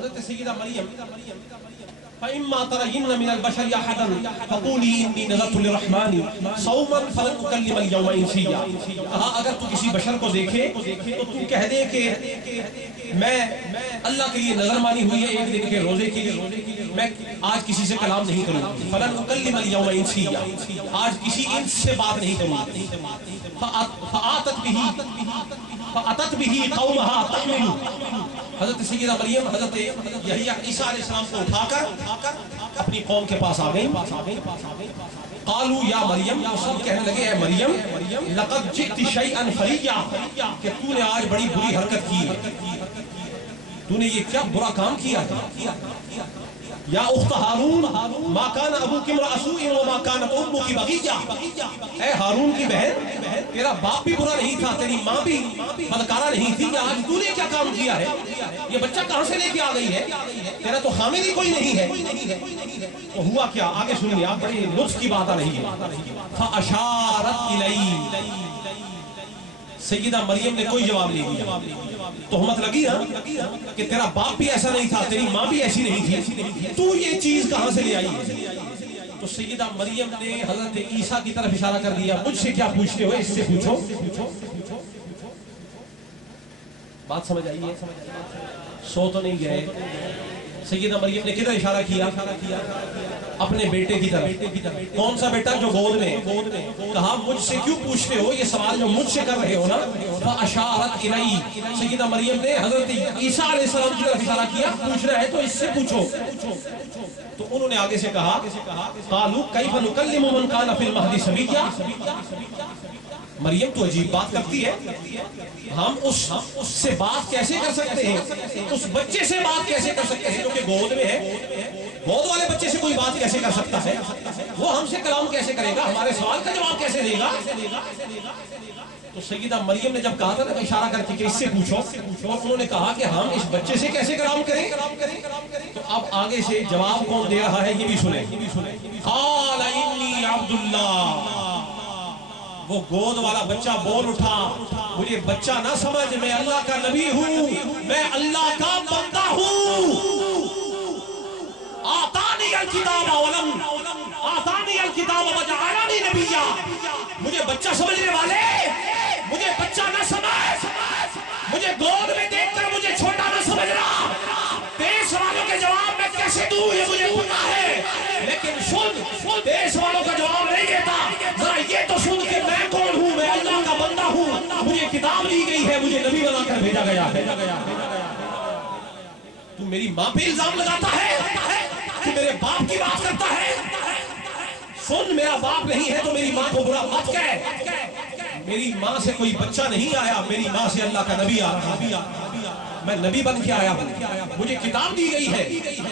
حضرت سیدہ مریم فَإِمَّا تَرَيِنَّ مِنَ الْبَشَرِ أَحَدًا فَقُولِي إِنِّي نَذَرْتُ لِلرَّحْمَنِ صَوْمًا فَلَنْ أُكَلِّمَ الْيَوْمَ إِنْسِيًّا. کہا اگر تو کسی بشر کو دیکھے تو تو کہہ دے کہ میں اللہ کے لیے نظر مانی ہوئی ہے ایک دن کے روزے کے لیے، میں آج کسی سے کلام نہیں کروں گی. فَلَنْ أُكَلِّمَ الْيَوْمَ إِنْسِيًّا، آج کسی انس سے بات نہیں کروں گی. فَأَتَتْ بِهِ قَوْمَهَا تَحْمِلُ. حضرت سیدہ مریم حضرت یحییٰ عیسیٰ علیہ السلام کو اٹھا کر اپنی قوم کے پاس آ گئی. قالوا یا مریم، سب کہنے لگے اے مریم لقد جئت شیئا فریّا، کہ تو نے آج بڑی بری حرکت کی ہے، تو نے یہ کیا برا کام کیا ہے. یا اخت ہارون ما کان ابوک امرأ سوء وما کانت امک بغیہ، اے ہارون کی بہن تیرا باپ بھی برا نہیں تھا، تیری ماں بھی بدکارہ نہیں تھی، آج تو نے کیا کام کیا ہے، یہ بچہ کہاں سے لے کے آ گئی ہے، تیرا تو خامد ہی کوئی نہیں ہے. تو ہوا کیا آگے سنیے، آپ بڑی لطف کی بات آ رہی ہے. فاشارت الیہ، سیدہ مریم نے کوئی جواب نہیں دیا. تہمت لگی نا کہ تیرا باپ بھی ایسا نہیں تھا، تیری ماں بھی ایسی نہیں تھی، تو یہ چیز کہاں سے لے آئی ہے. تو سیدہ مریم نے حضرت عیسیٰ کی طرف اشارہ کر دیا، مجھ سے کیا پوچھتے ہو، اس سے پوچھو. بات سمجھ آئیے، سو تو نہیں گئے. سیدہ مریم نے کدھر اشارہ کیا، اپنے بیٹے کی طرف. کون سا بیٹا، جو گود میں. کہا مجھ سے کیوں پوچھتے ہو، یہ سوال جو مجھ سے کر رہے ہو نا. فاشارت الیہ، سیدہ مریم نے حضرت عیسیٰ علیہ السلام کی طرف اشارہ کیا، پوچھ رہا ہے تو اس سے پوچھو. تو انہوں نے آگے سے کہا قالوا کیف نکلم من کان فی المہد صبیا. مریم تو عجیب بات کرتی ہے، ہم اس سے بات کیسے کر سکتے ہیں، اس بچے سے بات کیسے کر سکتے ہیں جو کہ گود میں ہے. گود والے بچے سے کوئی بات کیسے کر سکتا ہے، وہ ہم سے کلام کیسے کرے گا، ہمارے سوال کا جواب کیسے دے گا. تو سیدہ مریم نے جب کہا تھا نا اشارہ کر کے کہ اس سے پوچھو، اور انہوں نے کہا کہ ہم اس بچے سے کیسے کلام کریں. تو اب آگے سے جواب کون دے رہا ہے یہ بھی سنیں. قال انی عبد اللہ، وہ گود والا بچہ بول اٹھا، مجھے بچہ نہ سمجھ، میں اللہ کا نبی ہوں، میں اللہ کا بندہ ہوں. آتانی الکتاب ولم آتانی الکتاب وجعلنی نبیا. مجھے بچہ سمجھنے والے، مجھے بچہ نہ سمجھ، مجھے گود میں دیکھ کر مجھے چھوٹا نہ سمجھنا. تیرے سوالوں کے جواب میں کیسے دوں یہ مجھے پتا ہے، لیکن سن، تیرے سوالوں کا جواب نہیں دیتا، ذرا یہ تو سن کہ میں کون ہوں. میں اللہ کا بندہ ہوں، مجھے کتاب دی گئی ہے، مجھے نبی بنا کر بھیجا گیا ہے. تو میری ماں پہ الزام لگاتا ہے کہ میرے باپ کی بات کرتا ہے. سن، میرا باپ نہیں ہے تو میری ماں کو برا مت کہہ. میری ماں سے کوئی بچہ نہیں آیا، میری ماں سے اللہ کا نبی آ رہا. میں نبی بن کے آیا ہوں، مجھے کتاب دی گئی ہے،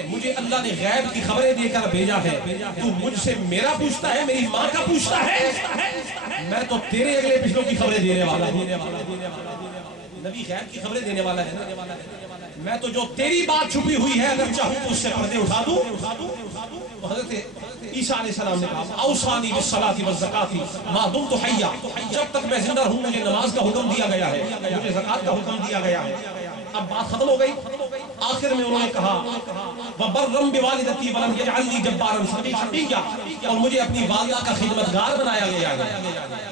مجھے اللہ نے غیب کی خبریں دے کر بھیجا ہے. تو مجھ سے میرا پوچھتا ہے، میری ماں کا پوچھتا ہے. میں تو تیرے اگلے پچھلوں کی خبریں دینے والا ہوں. نبی غیب کی خبریں دینے والا ہے. میں تو جو تیری بات چھپی ہوئی ہے اگر چاہوں تو اس سے پردے اٹھا دوں. حضرت عیسیٰ علیہ السلام نے کہا اوصانی بالصلاۃ والزکاۃ ما دمت حیا، جب تک میں زندہ ہوں مجھے نماز کا حکم دیا گیا ہے، مجھے زکوٰۃ کا حکم دیا گیا ہے. اب بات ختم ہو گئی. آخر میں انہوں نے کہا وَبَرًّا بِوَالِدَتِي وَلَمْ يَجْعَلْنِي جَبَّارًا شَقِيًّا، اور مجھے اپنی والدہ کا خدمتگار بنایا گیا ہے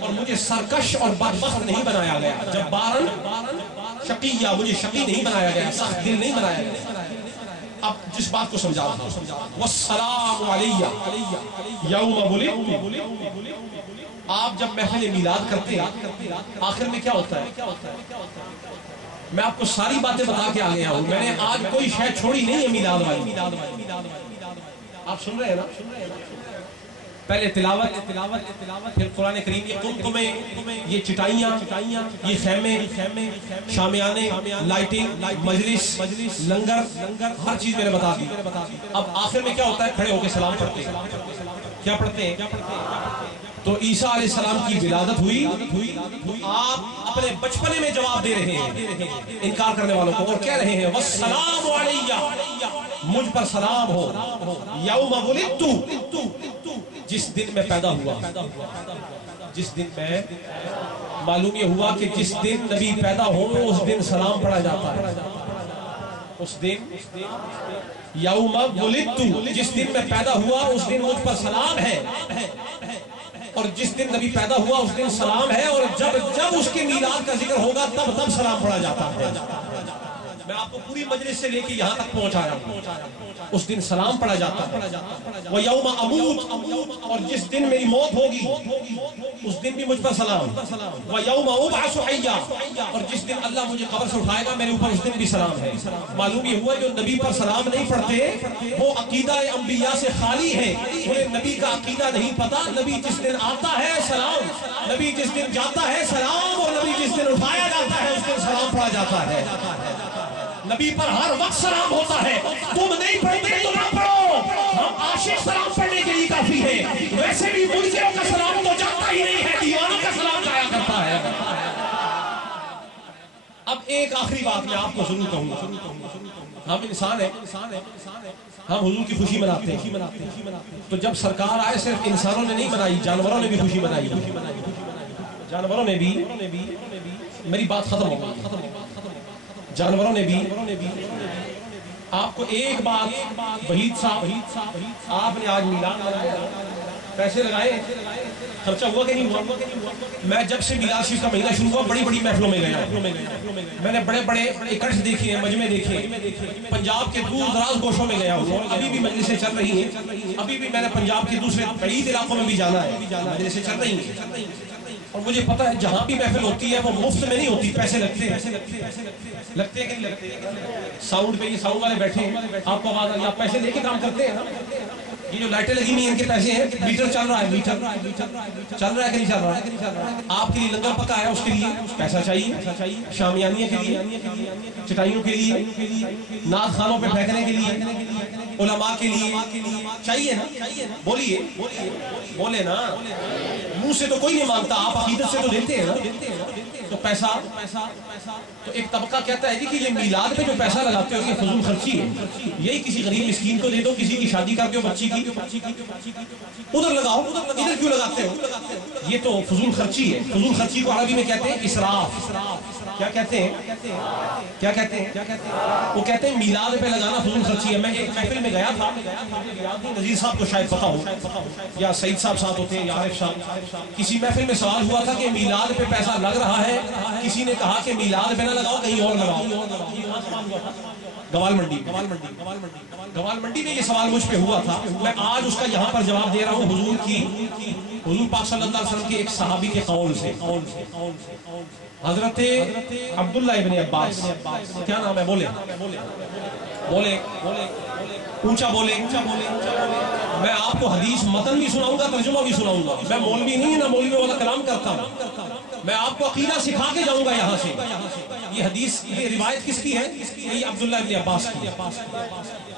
اور مجھے سرکش اور بدبخت نہیں بنایا گیا. جباراً شقیہ، مجھے شقی نہیں بنایا گیا، سخت دل نہیں بنایا گیا. اب جس بات کو سمجھا رہا ہوں، وَالسَّلَامُ عَلَيَّ يَوْمَ وُلِدتُّ. آپ جب محفل میلاد کرتے ہیں آخر میں کیا ہوتا ہے؟ میں آپ کو ساری باتیں بتا کے آ گیا ہوں، میں نے آج کوئی شے چھوڑی نہیں ہے میلاد والی. آپ سن رہے ہیں نا؟ پہلے تلاوت، پھر قرآن کریم، یہ قمقمے، یہ چٹائیاں، یہ خیمے، شامیانے، لائٹنگ، مجلس، لنگر، ہر چیز میں نے بتا دی. اب آخر میں کیا ہوتا ہے؟ کھڑے ہو کے سلام پڑھتے ہیں. کیا پڑھتے ہیں؟ تو عیسیٰ علیہ السلام کی ولادت ہوئی، آپ اپنے بچپنے میں جواب دے رہے ہیں انکار کرنے والوں کو اور کہہ رہے ہیں والسلام علیہ، مجھ پر سلام ہو، یوم ولدت، جس دن میں پیدا ہوا. جس دن میں، معلوم یہ ہوا کہ جس دن نبی پیدا ہو اس دن سلام پڑھا جاتا ہے. اس دن یوم ولدت، جس دن میں پیدا ہوا اس دن مجھ پر سلام ہے، اور جس دن نبی پیدا ہوا اس دن سلام ہے، اور جب اس کے میلاد کا ذکر ہوگا تب سلام پڑھا جاتا ہے۔ میں آپ کو پوری مجلس سے لے کے یہاں تک پہنچایا ہوں، اس دن سلام پڑھا جاتا ہے۔ وَيَوْمَ أَمُوتُ، اور جس دن میری موت ہوگی اس دن بھی مجھ پر سلام۔ وَيَوْمَ أُبْعَثُ حَيًّا، اور جس دن اللہ مجھے قبر سے اٹھائے گا میرے اوپر اس دن بھی سلام ہے۔ معلوم یہ ہوا جو نبی پر سلام نہیں پڑھتے وہ عقیدہ انبیاء سے خالی ہے، انہیں نبی کا عقیدہ نہیں پتا۔ نبی جس دن آتا ہے سلام، نبی جس دن جاتا ہے سلام، اور نبی جس دن اٹھایا جاتا ہے اس دن سلام پڑھا جاتا ہے۔ نبی پر ہر وقت سلام ہوتا ہے، تم نہیں پڑھتے تو نہ پڑھو، ہم عاشق سلام پڑھنے کے لیے کافی ہے۔ ویسے بھی منکروں کا سلام تو جاتا ہی نہیں ہے، دیوانوں کا سلام جایا کرتا ہے۔ اب ایک آخری بات میں آپ کو ضرور کہوں گا، ہم انسان ہیں، ہم حضور کی خوشی مناتے ہیں، تو جب سرکار آئے صرف انسانوں نے نہیں منائی، جانوروں نے بھی خوشی منائی۔ جانوروں نے بھی، میری بات ختم ہو گئی، جانوروں نے بھی۔ آپ کو ایک بات، وحید صاحب آپ نے آج میلاد منایا، پیسے لگائے، خرچہ ہوا کہ نہیں ہوا؟ میں جب سے میلاد شریف کا مہینہ شروع ہوا بڑی بڑی محفلوں میں گیا، میں نے بڑے بڑے اکٹھ دیکھے ہیں، مجمع دیکھے، پنجاب کے دور دراز گوشوں میں گیا ہوں، ابھی بھی مجلسیں چل رہی ہیں، ابھی بھی میں نے پنجاب کے دوسرے بعید علاقوں میں بھی جانا ہے، مجلسیں چل رہی ہیں، اور مجھے پتا ہے جہاں بھی محفل ہوتی ہے وہ مفت میں نہیں ہوتی، پیسے لگتے ہیں کہ نہیں لگتے؟ ساؤنڈ پہ یہ ساؤنڈ والے بیٹھے ہیں، آپ کو آواز آ رہی ہے، آپ پیسے دے کے کام کرتے ہیں نا؟ یہ جو لائٹیں لگی ہوئی ہیں ان کے پیسے ہیں، میٹر چل رہا ہے، میٹر چل رہا ہے کہ نہیں چل رہا ہے؟ آپ کے لیے لنگر پکا ہے، اس کے لیے پیسہ چاہیے، شامیانیوں کے لیے، چٹائیوں کے لیے، نعت خانوں پہ پھینکنے کے لیے، علماء کے لیے چاہیے نا؟ بولیے، بولے نا، منہ سے تو کوئی نہیں مانگتا، آپ عقیدت سے تو دیتے ہیں نا؟ تو پیسہ، تو ایک طبقہ کہتا ہے کہ یہ میلاد پہ جو پیسہ لگاتے ہو یہ فضول خرچی ہے، یہی کسی غریب مسکین کو دے دو، کسی کی شادی کر دو بچی کی، ادھر لگاؤ، ادھر کیوں لگاتے ہو؟ یہ تو فضول خرچی ہے۔ فضول خرچی کو عربی میں کہتے ہیں اسراف۔ کیا کہتے ہیں؟ کیا کہتے ہیں؟ وہ کہتے ہیں میلاد پہ لگانا فضول خرچی ہے۔ میں ایک محفل میں گیا تھا، نذیر صاحب کو شاید پتا ہو، یا سعید صاحب ساتھ ہوتے ہیں، یا عارف صاحب، کسی محفل میں سوال ہوا تھا کہ میلاد پہ پیسہ لگ رہا ہے، کسی نے کہا کہ میلاد پہ نہ لگاؤ کہیں اور لگاؤ۔ گوال منڈی میں یہ سوال مجھ پہ ہوا تھا، میں آج اس کا یہاں پر جواب دے رہا ہوں حضور پاک صلی اللہ علیہ وسلم کے ایک صحابی کے قول سے، حضرت عبداللہ ابن عباس، کیا نام ہے؟ بولے اونچا بولے۔ میں آپ کو حدیث متن بھی سناؤں گا، ترجمہ بھی سناؤں گا، میں مولوی نہیں نہ مولوی والا کلام کرتا ہوں، میں آپ کو عقیدہ سکھا کے جاؤں گا یہاں سے۔ یہ حدیث، یہ روایت کس کی ہے؟ یہ عبداللہ ابن عباس کی۔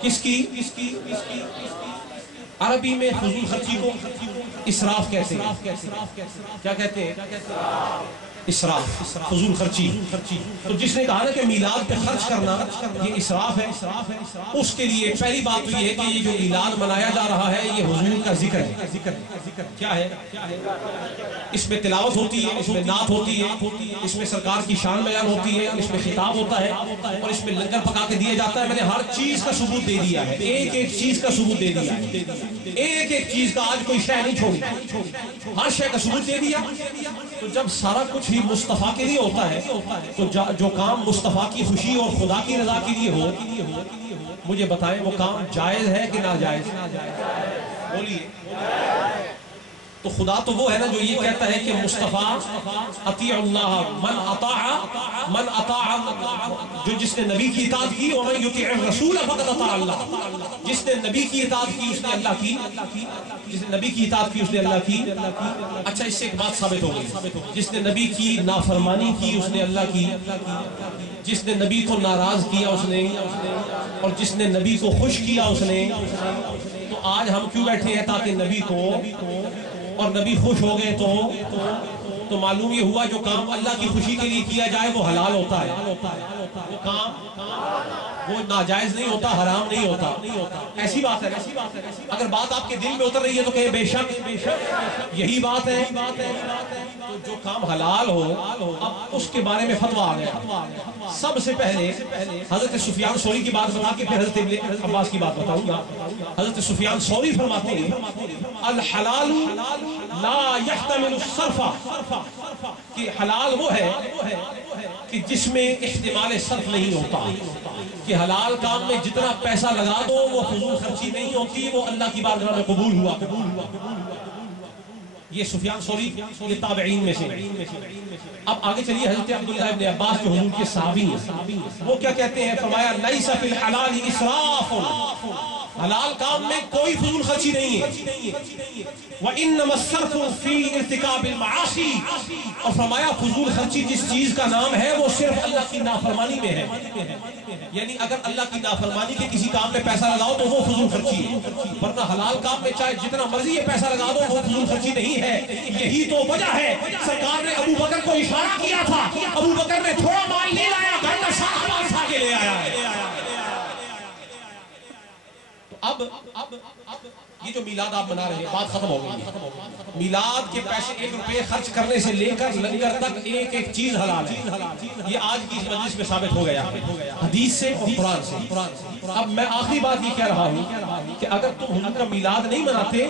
کس کی؟ عربی میں فضول خرچی کو اسراف کہتے ہیں۔ کیا کہتے ہیں؟ اسراف، فضول خرچی۔ تو جس نے کہا نا کہ میلاد پہ خرچ کرنا یہ اسراف ہے، اس کے لیے پہلی بات تو یہ ہے کہ یہ جو میلاد منایا جا رہا ہے یہ حضور کا ذکر ہے۔ کیا ہے؟ اس میں تلاوت ہوتی ہے، اس میں نعت ہوتی ہے، اس میں سرکار کی شان بیان ہوتی ہے، اس میں خطاب ہوتا ہے، اور اس میں لنگر پکا کے دیا جاتا ہے۔ میں نے ہر چیز کا ثبوت دے دیا ہے، ایک ایک چیز کا ثبوت دے دیا ہے، ایک ایک چیز کا، آج کوئی شے نہیں چھوڑی، ہر شے کا ثبوت دے دیا۔ تو جب سارا کچھ ہی مصطفیٰ کے لیے ہوتا ہے تو جو کام مصطفیٰ کی خوشی اور خدا کی رضا کے لیے ہو، مجھے بتائیں وہ کام جائز ہے کہ ناجائز؟ بولیے۔ تو خدا تو وہ ہے نا جو یہ کہتا ہے کہ مصطفیٰ اطیع اللہ من اطاع، جو جس نے نبی کی اطاعت کی، ومن یطیع الرسول فقد اطاع اللہ، جس نے نبی کی اطاعت کی اس نے اللہ کی، جس نے نبی کی اطاعت کی اس نے اللہ کی۔ اچھا، اس سے ایک بات ثابت ہو گئی، جس نے نبی کی نافرمانی کی اس نے اللہ کی، جس نے نبی کو ناراض کیا اس نے، اور جس نے نبی کو خوش کیا اس نے۔ تو آج ہم کیوں بیٹھے ہیں؟ تاکہ نبی کو، اور نبی خوش ہو گئے تو معلوم یہ ہوا جو کام اللہ کی خوشی کے لیے کیا جائے وہ حلال ہوتا ہے، وہ کام وہ ناجائز نہیں ہوتا، حرام نہیں ہوتا۔ ایسی بات ہے۔ اگر بات آپ کے دل میں اتر رہی ہے تو کہیں بے شک یہی بات ہے جو کام حلال ہو اب اس کے بارے میں فتویٰ آ گیا. سب سے پہلے حضرت سفیان ثوری کی بات بتا کے پھر حضرت ابن عباس کی بات بتاؤں گا. حضرت سفیان ثوری فرماتے ہیں الحلال لا يحتمل الصرف، کہ حلال وہ ہے کہ جس میں احتمال صرف نہیں ہوتا، کہ حلال کام میں جتنا پیسہ لگا دو وہ فضول خرچی نہیں ہوتی، وہ اللہ کی بارگاہ میں قبول ہوا. یہ سفیان ثوری یہ تابعین میں سے. اب آگے چلیے حضرت عبداللہ ابن عباس جو حضور کے صحابی ہیں وہ کیا کہتے ہیں؟ فرمایا لیس فی الحلال اسراف، حلال کام میں کوئی فضول خرچی نہیں ہے. وانما الصرف فی ارتکاب المعاصی، اور فرمایا فضول خرچی جس چیز کا نام ہے وہ صرف اللہ کی نافرمانی میں ہے. یعنی اگر اللہ کی نافرمانی کے کسی کام میں پیسہ لگاؤ تو وہ فضول خرچی ہے، ورنہ حلال کام میں چاہے جتنا مرضی یہ پیسہ لگا دو وہ فضول خرچی نہیں ہے. یہی تو وجہ ہے سرکار نے ابو بکر کو اشارہ کیا تھا، ابو بکر نے تھوڑا مال نہیں لایا، گھر کا سارا مال اٹھا کے لے آیا ہے. اب یہ جو میلاد آپ منا رہے ہیں بات ختم ہو گئی. میلاد کے پیسے 1 روپے خرچ کرنے سے لے کر لنگر تک ایک ایک چیز حلال ہے. یہ آج کی اس مجلس میں ثابت ہو گیا حدیث سے اور قرآن سے. اب میں آخری بات یہ کہہ رہا ہوں کہ اگر تم حضور کا میلاد نہیں مناتے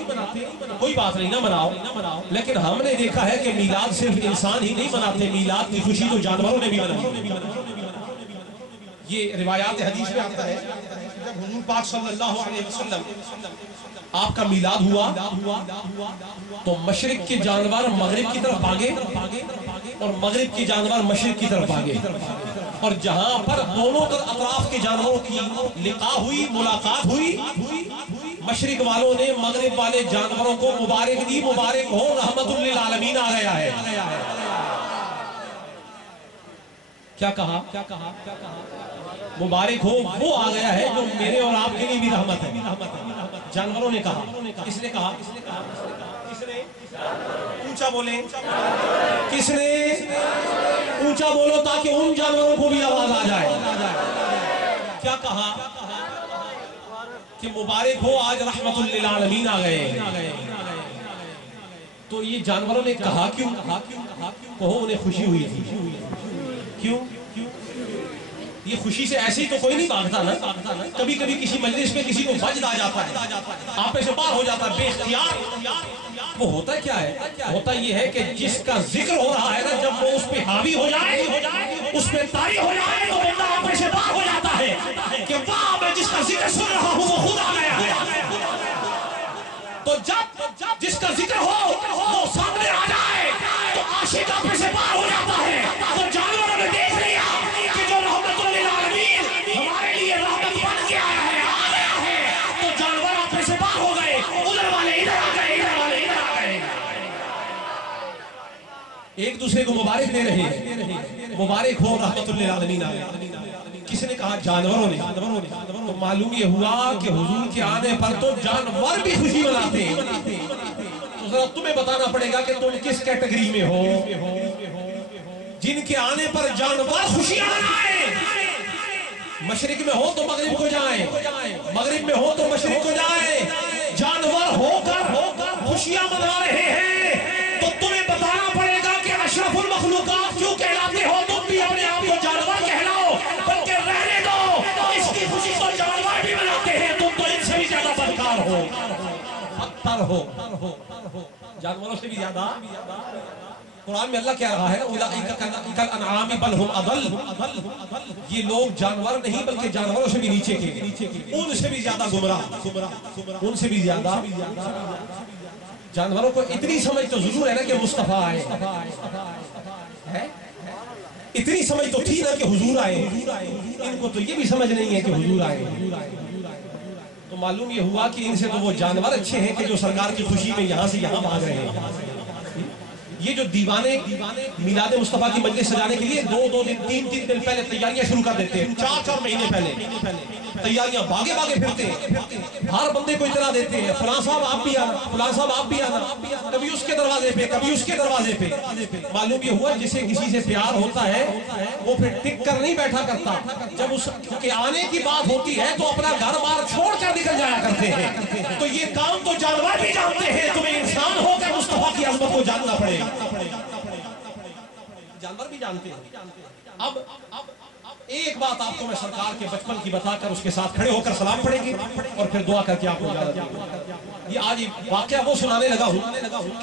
کوئی بات نہیں، نہ مناؤ، لیکن ہم نے دیکھا ہے کہ میلاد صرف انسان ہی نہیں مناتے، میلاد کی خوشی تو جانوروں نے بھی منائی. یہ روایات حدیث میں آتا ہے جب حضور پاک صلی اللہ علیہ وسلم آپ کا میلاد ہوا تو مشرق کے جانور مغرب کی طرف بھاگے اور مغرب کے جانور مشرق کی طرف بھاگے، اور جہاں پر دونوں اطراف کے جانوروں کی لقاء ہوئی، ملاقات ہوئی، مشرق والوں نے مغرب والے جانوروں کو مبارک دی، مبارک ہو رحمت للعالمین آ گیا ہے. کیا کہا؟ مبارک ہو وہ آ گیا ہے جو میرے اور آپ کے لیے بھی رحمت ہے. جانوروں نے کہا. کس نے کہا؟ کس نے؟ اونچا بولیں. کس نے؟ اونچا بولو تاکہ ان جانوروں کو بھی آواز آ جائے. کیا کہا؟ کہ مبارک ہو آج رحمت للعالمین آ گئے. تو یہ جانوروں نے کہا کیوں؟ کہو انہیں خوشی ہوئی تھی. کیوں؟ یہ خوشی سے ایسے ہی تو کوئی نہیں بھاگتا نا. کبھی کبھی کسی مجلس میں کسی کو وجد آ جاتا ہے، آپ سے پار ہو جاتا ہے بے اختیار. وہ ہوتا کیا ہے؟ ہوتا یہ ہے کہ جس کا ذکر ہو رہا ہے نا، جب وہ اس پہ حاوی ہو جائے، اس پہ طاری ہو جائے تو بندہ آپ سے پار ہو جاتا ہے کہ واہ میں جس کا ذکر سن رہا ہوں وہ خود آ گیا ہے. تو جب جس کا ذکر ہو وہ سامنے آ جائے تو عاشق آپ سے پار ہو جاتا ہے. تو جانوروں نے دیکھ لیا کہ جو رحمت للعالمین ہمارے لیے رحمت بن کے آیا ہے، آ گیا ہے، تو جانور آپ سے پار ہو گئے. ادھر والے ادھر آ گئے، ادھر والے ادھر آ گئے. ایک دوسرے کو مبارک دے رہے ہیں. مبارک ہو رحمت للعالمین آ گئے. کس نے کہا؟ جانوروں نے. تو معلوم یہ ہوا کہ حضور کے آنے پر تو جانور بھی خوشی مناتے ہیں. تو ذرا تمہیں بتانا پڑے گا کہ تم کس کیٹیگری میں ہو. جن کے آنے پر جانور خوشیاں منائیں. مشرق میں ہو تو مغرب کو جائیں، مغرب میں ہو تو مشرق کو جائیں. جانور ہو کر خوشیاں منا رہے ہیں تو تمہیں بتانا پڑے گا کہ اشرف المخلوقات کیوں کہلاتے ہو. تم بھی اپنے آپ کو جانور کہلاؤ، بلکہ رہنے دو. اس کی خوشی تو جانور بھی مناتے ہیں، تم تو ان سے بھی زیادہ بدکار ہو، بدتر ہو، جانوروں سے بھی زیادہ. قرآن میں اللہ کہہ رہا ہے اولئک کالانعام بل ہم اضل. یہ لوگ جانور نہیں بلکہ جانوروں سے بھی نیچے کے، ان سے بھی زیادہ گمراہ، ان سے بھی زیادہ. جانوروں کو اتنی سمجھ تو ضرور ہے نا کہ مصطفیٰ آئے، اتنی سمجھ تو تھی نا کہ حضور آئے. ان کو تو یہ بھی سمجھ نہیں ہے کہ حضور آئے. تو معلوم یہ ہوا کہ ان سے تو وہ جانور اچھے ہیں کہ جو سرکار کی خوشی میں یہاں سے یہاں بھاگ رہے ہیں. یہ جو دیوانے میلاد مصطفیٰ کی مجلس سجانے کے لیے 2 دن 3 دن پہلے تیاریاں شروع کر دیتے ہیں. 4 مہینے پہلے تیاریاں بھاگے پھرتے ہیں. ہر بندے کو اطلاع دیتے ہیں فلاں صاحب آپ بھی آنا، فلاں صاحب آپ بھی آنا. کبھی اس کے دروازے پہ، کبھی اس کے دروازے پہ. معلوم یہ ہوا جسے کسی سے پیار ہوتا ہے وہ پھر ٹک کر نہیں بیٹھا کرتا. جب اس کے آنے کی بات ہوتی ہے تو اپنا گھر بار چھوڑ کر نکل جایا کرتے ہیں. تو یہ کام تو جانور بھی جانتے ہیں. تمہیں انسان ہو کر مصطفیٰ کی عظمت کو جاننا پڑے گا. جانور بھی جانتے ہیں۔ اب ایک بات آپ کو میں سرکار کے بچپن کی بتا کر اس کے ساتھ کھڑے ہو کر سلام پڑھیں گے اور پھر دعا کر کے آپ کو اجازت دیں گے۔ یہ آج واقعہ وہ سنانے لگا ہوں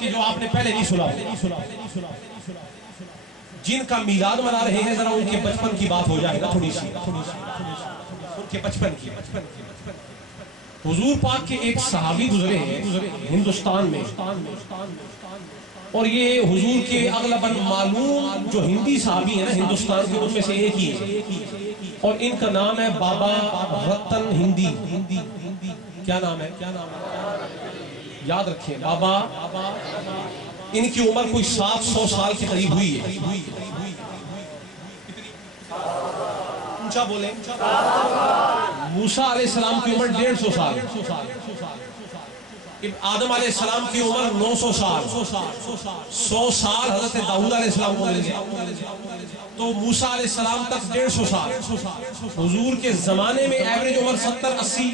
کہ جو آپ نے پہلے نہیں سنا، جن کا میلاد منا رہے ہیں ذرا ان کے بچپن کی بات ہو جائے گا تھوڑی سی، ان کے بچپن کی۔ حضور پاک کے ایک صحابی گزرے ہیں ہندوستان میں، اور یہ حضور کے اغلباً معلوم جو ہندی صحابی ہیں نا ہندوستان کے، ان میں سے ایک ہی ہے، اور ان کا نام ہے بابا رتن ہندی۔ کیا نام ہے؟ یاد رکھیں، بابا، ان کی عمر کوئی 700 سال کے قریب ہوئی ہے۔ اونچا بولیں۔ موسیٰ علیہ السلام کی عمر 150 سال، آدم علیہ السلام کی عمر 900 سال، 100 سال حضرت داؤد علیہ السلام کو مل گئے، تو موسیٰ علیہ السلام تک 150 سال۔ حضور کے زمانے میں ایوریج عمر 70-80،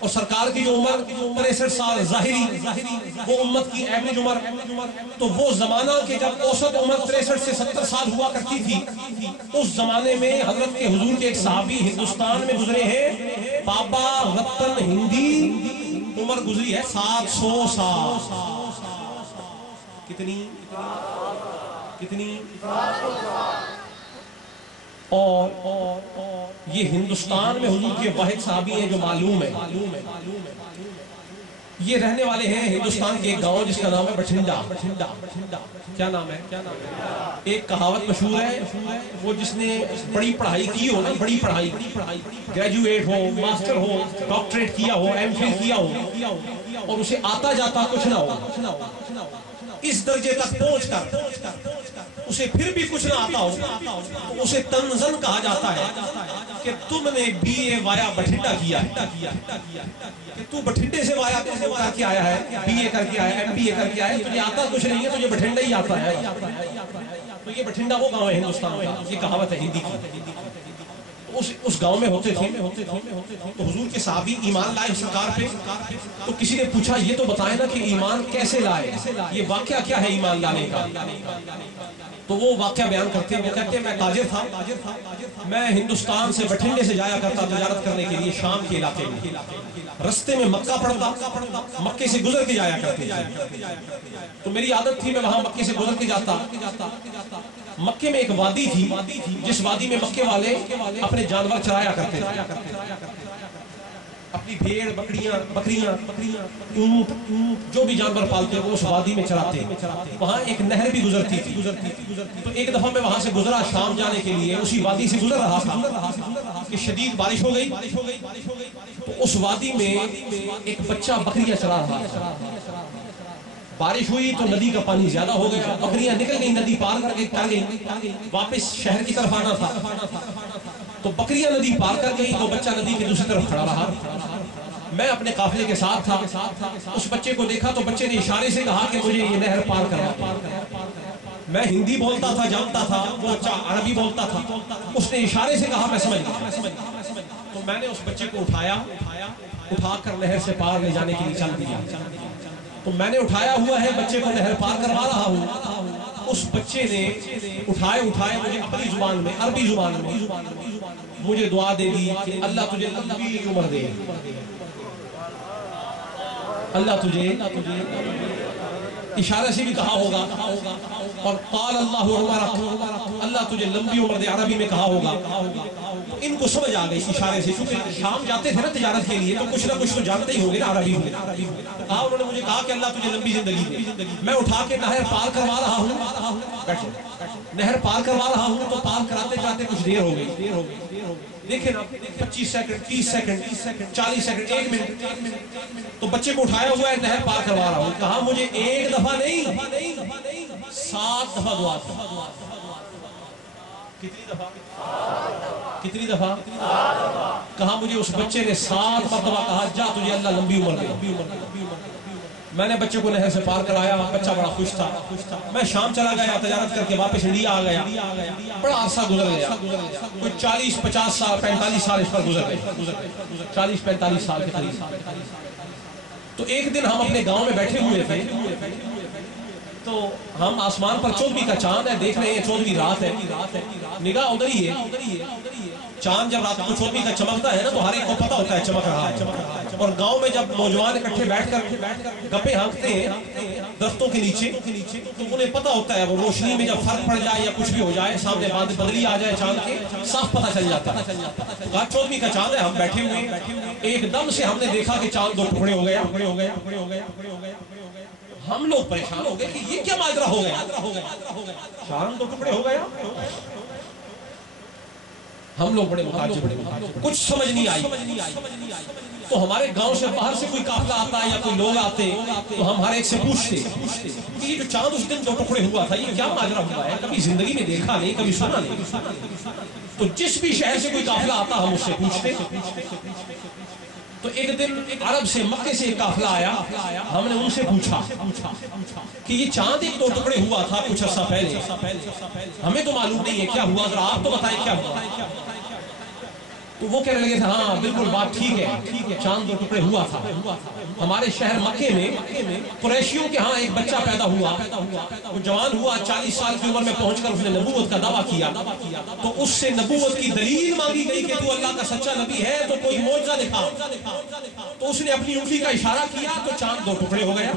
اور سرکار کی جو عمر 63 سال ظاہری، وہ امت کی ایوریج عمر۔ تو وہ زمانہ کہ جب اوسط عمر 63 سے 70 سال ہوا کرتی تھی، اس زمانے میں حضرت کے حضور کے ایک صحابی ہندوستان میں گزرے ہیں، بابا رتن ہندی، عمر گزری ہے 700 سال۔ کتنی؟ اور یہ ہندوستان میں حضور کے واحد صحابی ہیں جو معلوم ہے۔ یہ رہنے والے ہیں ہندوستان کے ایک گاؤں جس کا نام ہے بٹھنڈا۔ کیا نام ہے؟ ایک کہاوت مشہور ہے، وہ جس نے بڑی پڑھائی کی ہو نا، بڑی پڑھائی، گریجویٹ ہو، ماسٹر ہو، ڈاکٹریٹ کیا ہو، ایم فل کیا ہو، اور اسے آتا جاتا کچھ نہ ہو، اس درجے تک پہنچ کر اسے پھر بھی کچھ نہ آتا ہو، تو اسے تنزن کہا جاتا ہے کہ تم نے بی اے وایا بٹھنڈا کیا ہے، کہ تو بٹھنڈے سے وایا کر کے آیا ہے، بی اے کر کے آیا ہے، ایم بی اے کر کے آیا ہے، تجھے آتا کچھ نہیں ہے، تجھے بٹھنڈا ہی آتا ہے۔ تو یہ بٹھنڈا وہ گاؤں ہے ہندوستان کا، یہ کہاوت ہے ہندی کی۔ اس گاؤں میں ہوتے تھے، تو حضور کے صحابی ایمان لائے سرکار پہ، تو کسی نے پوچھا یہ تو بتائیں نا کہ ایمان کیسے لائے، یہ واقعہ کیا ہے ایمان لانے کا؟ تو وہ واقعہ بیان کرتے ہیں، وہ کہتے ہیں میں تاجر تھا، میں ہندوستان سے بٹھنڈے سے جایا کرتا تجارت کرنے کے لیے شام کے علاقے میں، رستے میں مکہ پڑتا، مکے سے گزر کے جایا کرتے تھے، تو میری عادت تھی میں وہاں مکے سے گزر کے جاتا۔ مکے میں ایک وادی تھی، جس وادی میں مکے والے اپنے جانور چرایا کرتے تھے، اپنی بھیڑ، بکریاں، اونٹ، جو بھی جانور پالتے وہ اس وادی میں چراتے۔ وہاں ایک نہر بھی گزرتی تھی، تو ایک دفعہ میں وہاں سے گزرا شام جانے کے لیے، اسی وادی سے گزر رہا تھا کہ شدید بارش ہو گئی، تو اس وادی میں ایک بچہ بکریاں چرا رہا تھا۔ بارش ہوئی تو ندی کا پانی زیادہ ہو گیا، بکریاں نکل گئی، ندی پار کر گئی، واپس شہر کی طرف آنا تھا، تو بکریاں ندی پار کر گئی، تو بچہ ندی کی دوسری طرف کھڑا رہا۔ میں اپنے قافلے کے ساتھ تھا، اس بچے کو دیکھا تو بچے نے اشارے سے کہا کہ مجھے یہ نہر پار کروا۔ میں ہندی بولتا تھا، جانتا تھا، وہ بچہ عربی بولتا تھا، اس نے اشارے سے کہا، میں سمجھ گیا۔ تو میں نے اس بچے کو اٹھا کر نہر سے پار لے جانے کے لیے چل دیا۔ تو میں نے اٹھایا ہوا ہے، بچے کو نہر پار کروا رہا ہوں، اس بچے نے اٹھائے مجھے اپنی زبان میں، عربی زبان میں مجھے دعا دے دی کہ اللہ تجھے لمبی عمر دے، اللہ تجھے، اشارے سے بھی کہا ہوگا، اور قال اللہ عمرک، اللہ تجھے لمبی عمر دے عربی میں کہا ہوگا۔ ان کو سمجھ آ گئی اشارے سے، چونکہ شام جاتے تھے نا تجارت کے لیے، تو کچھ نہ کچھ تو جانتے ہی ہوگے نا عربی میں۔ کہا انہوں نے مجھے کہا کہ اللہ تجھے لمبی زندگی دے۔ میں اٹھا کے نہر پار کروا رہا ہوں، بیٹھو، نہر پار کروا رہا ہوں، تو پار کراتے جاتے کچھ دیر ہو گئی، دیکھیں نا 25 سیکنڈ، 30 سیکنڈ، 40 سیکنڈ، 1 منٹ، تو بچے کو اٹھایا ہوا ہے، نہر پار کروا رہا ہوں۔ کہا مجھے ایک دفعہ نہیں 7 دفعہ دعا کی۔ کتنی دفعہ؟ کہا مجھے اس بچے نے 7 مرتبہ کہا جا تجھے اللہ لمبی عمر دے۔ میں نے بچے کو نہر سے پار کرایا، بچہ بڑا خوش تھا۔ میں شام چلا گیا، تجارت کر کے واپس انڈیا آ گیا، بڑا عرصہ گزر گیا، کوئی 40 50 سال 45 سال اس پر گزر گئے، 40 45 سال کے قریب۔ تو ایک دن ہم اپنے گاؤں میں بیٹھے ہوئے تھے، تو ہم آسمان پر 14ویں کا چاند ہے دیکھ رہے ہیں، 14ویں رات ہے، نگاہ ادھر ہی ہے۔ چاند جب رات کو 14ویں کا چمکتا ہے نا تو ہر ایک کو پتا ہوتا ہے چمک رہا ہے، اور گاؤں میں جب نوجوان اکٹھے بیٹھ کر گپے ہانکتے ہیں درختوں کے نیچے تو انہیں پتا ہوتا ہے، وہ روشنی میں جب فرق پڑ جائے یا کچھ بھی ہو جائے، سامنے بدلی آ جائے چاند کے، صاف پتا چل جاتا ہے۔ 14ویں کا چاند ہے، ہم بیٹھے ہوئے، ایک دم سے ہم نے دیکھا کہ چاند 2 ٹکڑے ہو گیا۔ ہم لوگ پریشان ہو گئے کہ یہ کیا ماجرا ہو گیا، چاند 2 ٹکڑے ہو گیا۔ ہم لوگ بڑے متعجب، کچھ سمجھ نہیں آئی۔ تو ہمارے گاؤں سے باہر سے کوئی قافلہ آتا یا کوئی لوگ آتے تو ہم ہر ایک سے پوچھتے کہ یہ جو چاند اس دن 2 ٹکڑے ہوا تھا یہ کیا ماجرا ہوا ہے، کبھی زندگی میں دیکھا نہیں، کبھی سنا نہیں۔ تو جس بھی شہر سے کوئی قافلہ آتا ہم اس سے پوچھتے۔ تو ایک دن عرب سے، مکے سے ایک قافلہ آیا، ہم نے ان سے پوچھا کہ یہ چاند 2 ٹکڑے ہوا تھا کچھ عرصہ پہلے، ہمیں تو معلوم نہیں ہے کیا ہوا، ذرا آپ تو بتائیں کیا ہوا۔ تو وہ کہنے لگے تھے ہاں بالکل بات ٹھیک ہے، چاند 2 ٹکڑے ہوا تھا۔ ہمارے شہر مکے میں قریشیوں کے ہاں ایک بچہ پیدا ہوا، وہ جوان ہوا، 40 سال کی عمر میں پہنچ کر اس نے نبوت کا دعویٰ کیا۔ تو اس سے نبوت کی دلیل مانگی گئی کہ تو اللہ کا سچا نبی ہے تو کوئی معجزہ دکھا۔ تو اس نے اپنی انگلی کا اشارہ کیا تو چاند 2 ٹکڑے ہو گیا۔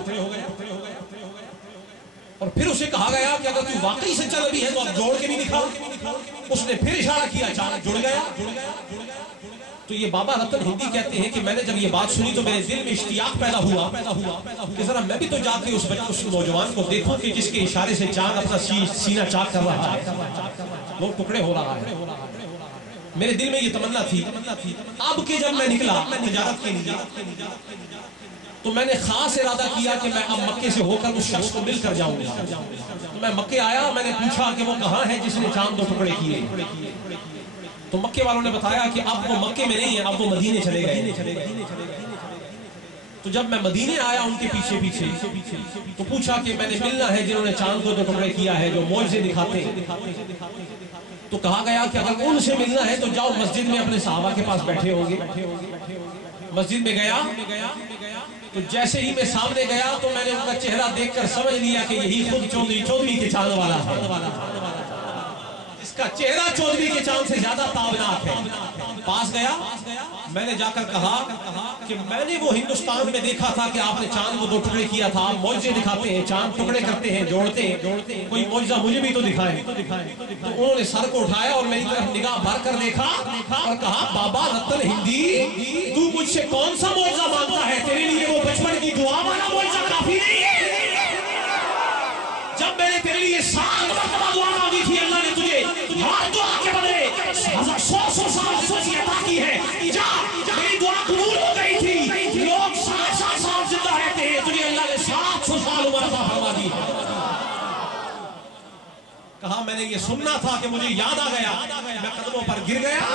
اور پھر اسے کہا گیا کہ اگر تو واقعی سچا نبی ہے تو اب جوڑ کے بھی دکھا۔ اس نے پھر اشارہ کیا، چاند جڑ گیا۔ تو یہ بابا رتن ہندی کہتے ہیں کہ میں نے جب یہ بات سنی تو میرے دل میں اشتیاق پیدا ہوا کہ ذرا میں بھی تو جا کے اس نوجوان کو دیکھوں کہ جس کے اشارے سے چاند اپنا سینہ چاک کر رہا ہے، 2 ٹکڑے ہو رہا ہے۔ میرے دل میں یہ تمنا تھی۔ اب کہ جب میں نکلا تجارت کے لیے تو میں نے خاص ارادہ کیا کہ میں اب مکے سے ہو کر اس شخص کو مل کر جاؤں گا۔ تو میں مکے آیا، میں نے پوچھا کہ وہ کہاں ہے جس نے چاند 2 ٹکڑے کیے۔ تو مکے والوں نے بتایا کہ اب وہ مکے میں نہیں ہے، اب وہ مدینے چلے گئے۔ تو جب میں مدینے آیا ان کے پیچھے تو پوچھا کہ میں نے ملنا ہے جنہوں نے چاند کو 2 ٹکڑے کیا ہے، جو معجزے دکھاتے ہیں۔ تو کہا گیا کہ اگر ان سے ملنا ہے تو جاؤ مسجد میں اپنے صحابہ کے پاس بیٹھے ہوں گے۔ مسجد میں گیا تو جیسے ہی میں سامنے گیا تو میں نے ان کا چہرہ دیکھ کر سمجھ لیا کہ یہی خود 14ویں کے چاند والا ہے، اس کا چہرہ 14ویں کے چاند سے زیادہ تابناک ہے۔ پاس گیا، میں نے جا کر کہا کہ میں نے وہ ہندوستان میں دیکھا تھا کہ آپ نے چاند کو 2 ٹکڑے کیا تھا، آپ معجزے دکھاتے ہیں، چاند ٹکڑے کرتے ہیں، جوڑتے ہیں، کوئی معجزہ مجھے بھی تو دکھائے۔ تو انہوں نے سر کو اٹھایا اور میری طرف نگاہ بھر کر دیکھا اور کہا بابا رتن ہندی تو مجھ سے کون سا معجزہ مانگتا ہے، تیرے لیے وہ بچپن کی دعا والا معجزہ کافی نہیں ہے؟ جب میں نے تیرے لیے 7 مرتبہ دعا مانگی تھی، اللہ نے تجھے ہر دعا کے بدلے 100 سال سوچی عطا کی ہے۔ جا، میری دعا قبول ہو گئی تھی، لوگ 60 سال زندہ رہتے ہیں، تجھے اللہ نے 700 سال عمر عطا فرما دی ہے۔ کہا میں نے یہ سننا تھا کہ مجھے یاد آ گیا، میں قدموں پر گر گیا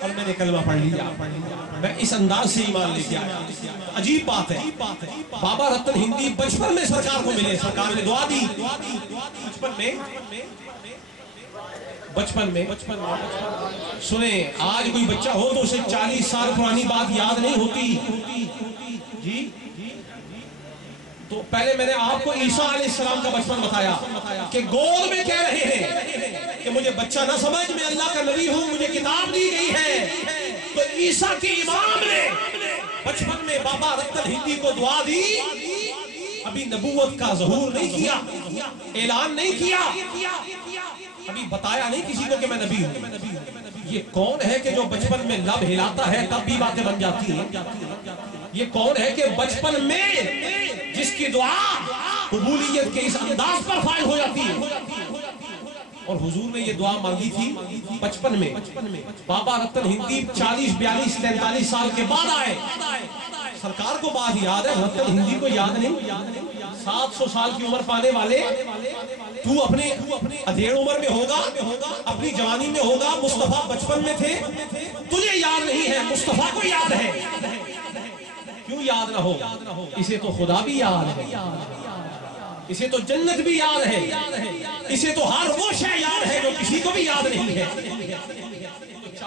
اور میں نے کلمہ پڑھ لیا۔ میں اس انداز سے ایمان لے کے آیا۔ عجیب بات ہے، بابا رتن ہندی بچپن میں سرکار کو ملے، سرکار نے دعا دی بچپن میں۔ سنیں، آج کوئی بچہ ہو تو اسے 40 سال پرانی بات یاد نہیں ہوتی جی۔ تو پہلے میں نے آپ کو عیسیٰ علیہ السلام کا بچپن بتایا کہ گود میں کہہ رہے ہیں کہ مجھے بچہ نہ سمجھ، میں اللہ کا نبی ہوں، مجھے کتاب دی گئی ہے۔ تو عیسیٰ کے امام نے بچپن میں بابا رتن ہندی کو دعا دی، ابھی نبوت کا ظہور نہیں کیا، اعلان نہیں کیا، ابھی بتایا نہیں کسی کو کہ میں نبی ہوں۔ یہ کون ہے کہ جو بچپن میں لب ہلاتا ہے تب بھی باتیں بن جاتی ہیں؟ یہ کون ہے کہ بچپن میں جس کی دعا قبولیت کے اس انداز پر فائل ہو جاتی ہے؟ اور حضور نے یہ دعا مانگی تھی بچپن میں۔ بابا رتن ہندی 40 42 43 سال کے بعد آئے، سرکار کو بات یاد ہے، رتن ہندی کو یاد نہیں۔ 700 سال کی عمر پانے والے، تو اپنے ادھیڑ عمر میں ہوگا، اپنی جوانی میں ہوگا، مصطفیٰ بچپن میں تھے، تجھے یاد نہیں ہے، مصطفیٰ کو یاد ہے۔ کیوں یاد نہ ہو؟ اسے تو خدا بھی یاد ہے، اسے تو جنت بھی یاد ہے، اسے تو ہر وہ شے یاد ہے جو کسی کو بھی یاد نہیں ہے۔